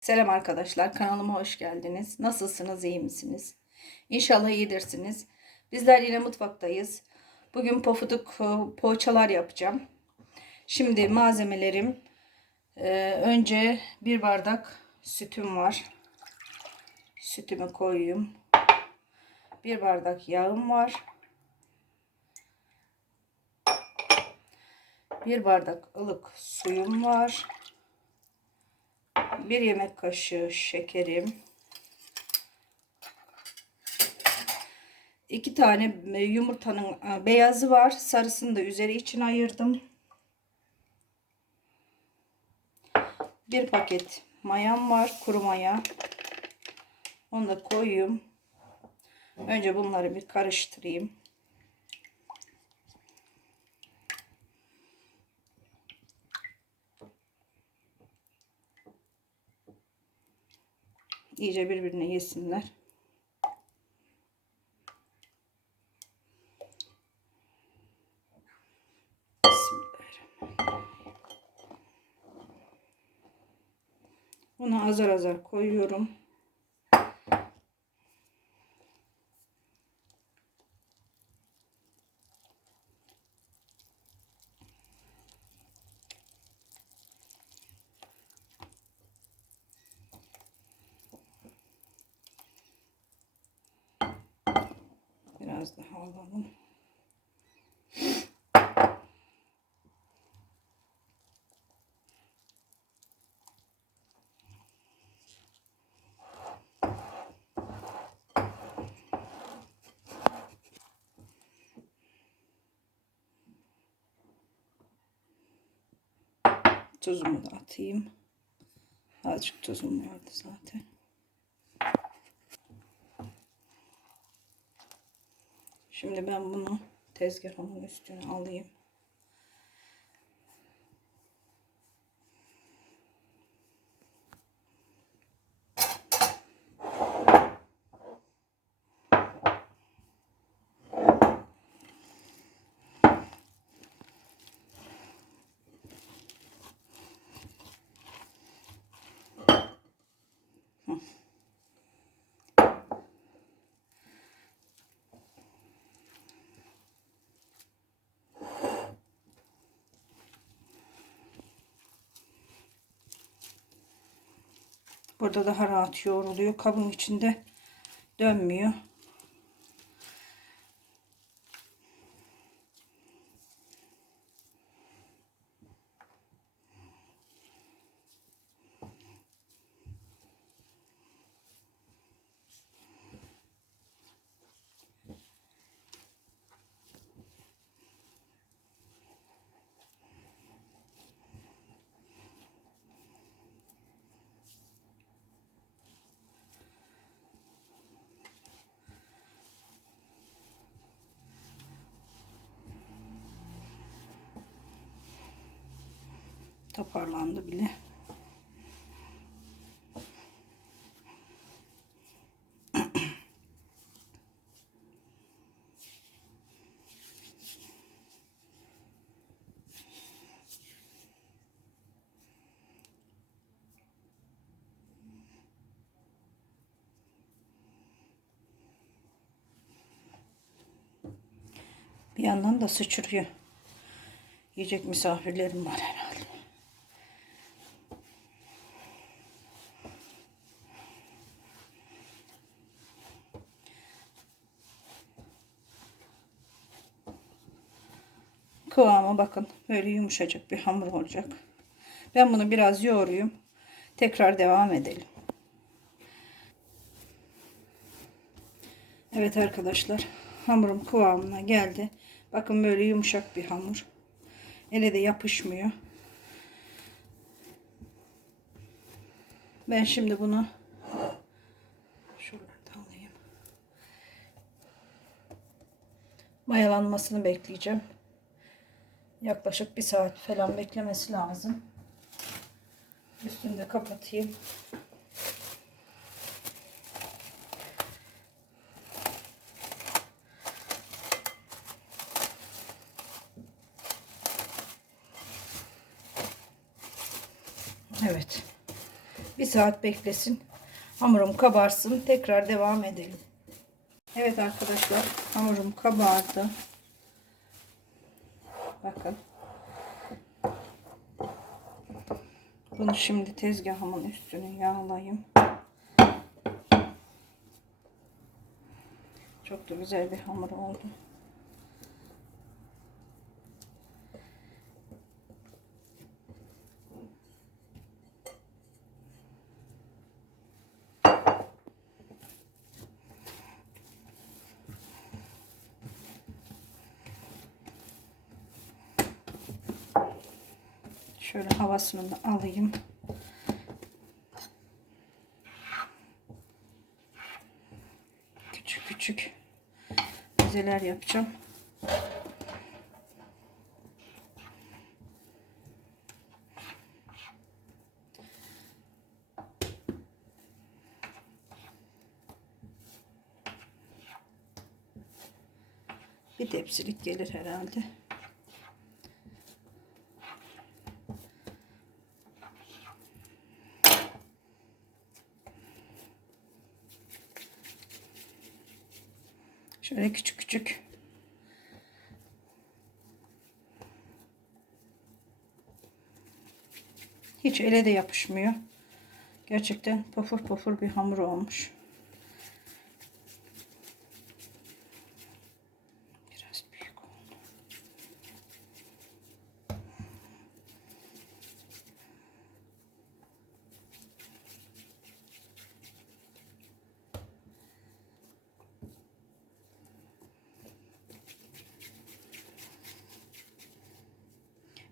Selam arkadaşlar, kanalıma hoş geldiniz. Nasılsınız, iyi misiniz? İnşallah iyidirsiniz. Bizler yine mutfaktayız. Bugün pofuduk e, poğaçalar yapacağım. Şimdi malzemelerim, e, önce bir bardak sütüm var. Sütümü koyayım. Bir bardak yağım var. Bir bardak ılık suyum var. Bir yemek kaşığı şekerim. iki tane e, yumurtanın e, beyazı var. Sarısını da üzeri için ayırdım. Bir paket mayam var. Kuru maya. Onu da koyayım. Önce bunları bir karıştırayım. İyice birbirine yesinler. Bunu azar azar koyuyorum. Biraz daha alalım. Tuzumu da atayım. Azıcık tuzum vardı zaten. Şimdi ben bunu tezgahımın üstüne alayım. Burada daha rahat yoğruluyor. Kabın içinde dönmüyor. Toparlandı bile. Bir yandan da sıçrıyor. Yiyecek misafirlerim var herhalde. Kıvamı bakın böyle yumuşacık bir hamur olacak. Ben bunu biraz yoğuruyum. Tekrar devam edelim. Evet arkadaşlar hamurum kıvamına geldi. Bakın böyle yumuşak bir hamur. Ele de yapışmıyor. Ben şimdi bunu şuradan alayım. Mayalanmasını bekleyeceğim. Yaklaşık bir saat falan beklemesi lazım. Üstünü de kapatayım. Evet. Bir saat beklesin. Hamurum kabarsın. Tekrar devam edelim. Evet arkadaşlar hamurum kabardı. Bakın. Bunu şimdi tezgahımın üstüne yağlayayım. Çok da güzel bir hamur oldu. Şöyle havasını da alayım. Küçük küçük dizeler yapacağım. Bir tepsilik gelir herhalde. Şöyle küçük küçük. Hiç ele de yapışmıyor. Gerçekten pofur pofur bir hamur olmuş. Biraz büyük oldu.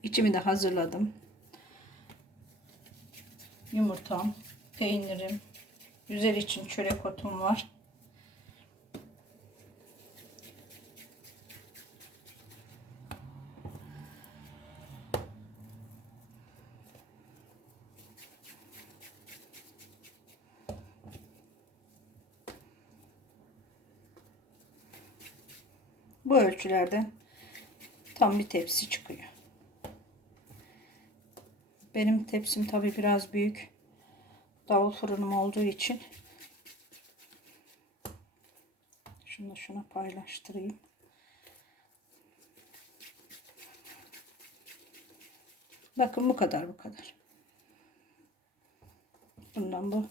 İçimi de hazırladım. Yumurtam, peynirim, üzeri için çörek otum var. Bu ölçülerde tam bir tepsi çıkıyor. Benim tepsim tabi biraz büyük. Davul fırınım olduğu için. Şunu şuna paylaştırayım. Bakın bu kadar bu kadar. Bundan bu.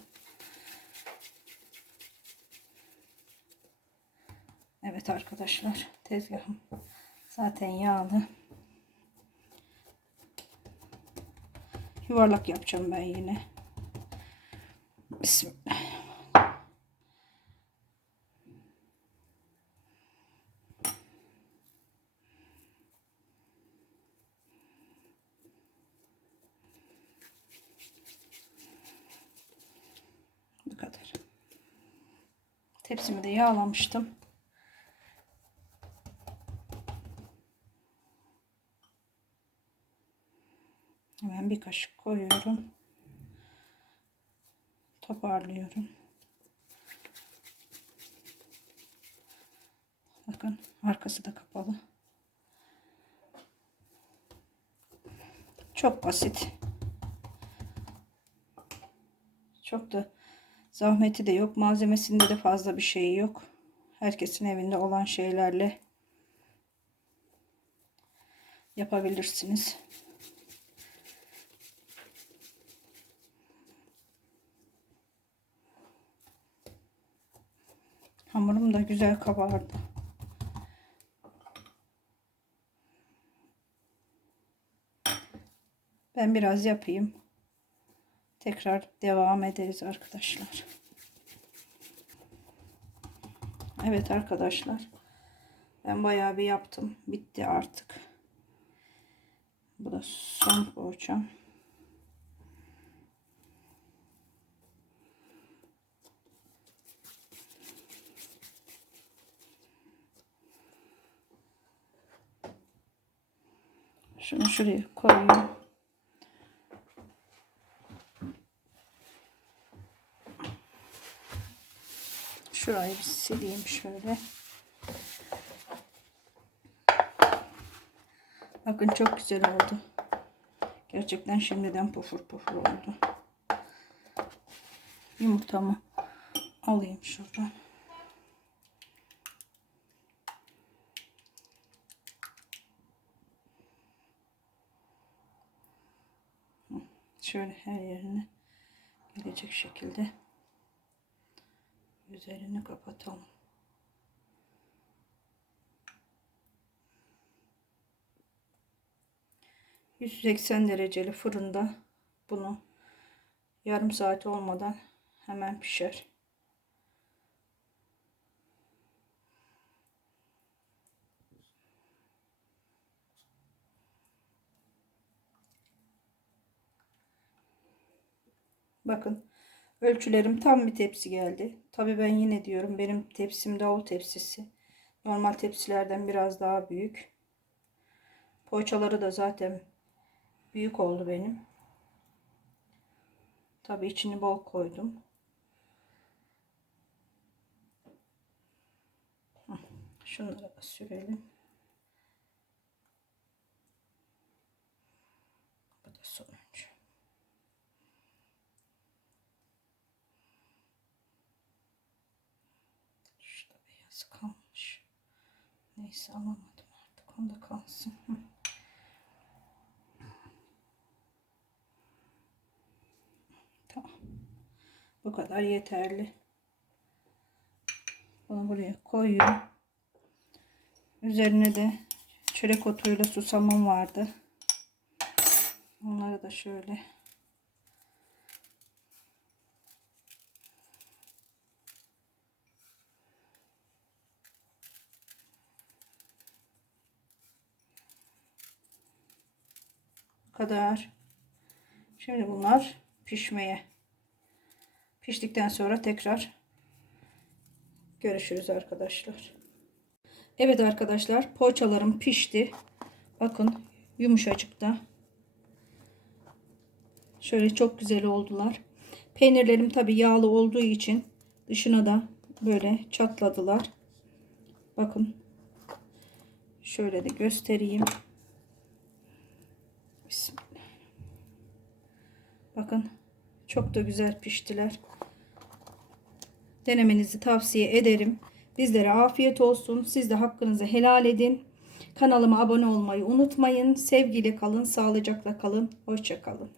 Evet arkadaşlar tezgahım zaten yağlı. Yuvarlak yapacağım ben yine. Bismillah. Bu kadar. Tepsimi de yağlamıştım. Hemen bir kaşık koyuyorum. Toparlıyorum. Bakın arkası da kapalı. Çok basit. Çok da zahmeti de yok. Malzemesinde de fazla bir şey yok. Herkesin evinde olan şeylerle yapabilirsiniz. Hamurum da güzel kabardı. Ben biraz yapayım. Tekrar devam ederiz arkadaşlar. Evet arkadaşlar. Ben bayağı bir yaptım. Bitti artık. Bu da son poğaçam. Şunu şuraya koyayım. Şurayı bir sileyim şöyle. Bakın çok güzel oldu. Gerçekten şimdiden pufur pufur oldu. yumurtamı alayım şuradan. Şöyle her yerine gelecek şekilde üzerini kapatalım. ...180 dereceli fırında bunu yarım saat olmadan hemen pişer. Bakın ölçülerim tam bir tepsi geldi. Tabi ben yine diyorum benim tepsim davul tepsisi. Normal tepsilerden biraz daha büyük. Poğaçaları da zaten büyük oldu benim. Tabi içini bol koydum. Şunları da sürelim. Bu da sonuncu. Kalmış. Neyse alamadım artık. Onda kalsın. Tamam. Bu kadar yeterli. Bunu buraya koyuyorum. Üzerine de çörek otuyla susamım vardı. Onları da şöyle kadar. Şimdi bunlar pişmeye. Piştikten sonra tekrar görüşürüz arkadaşlar. Evet arkadaşlar poğaçalarım pişti. Bakın yumuşacık da. Şöyle çok güzel oldular. Peynirlerim tabi yağlı olduğu için dışına da böyle çatladılar. Bakın. Şöyle de göstereyim. Bismillah. Bakın çok da güzel piştiler. Denemenizi tavsiye ederim. Bizlere afiyet olsun. Siz de hakkınızı helal edin. Kanalıma abone olmayı unutmayın. Sevgiyle kalın, sağlıcakla kalın. Hoşça kalın.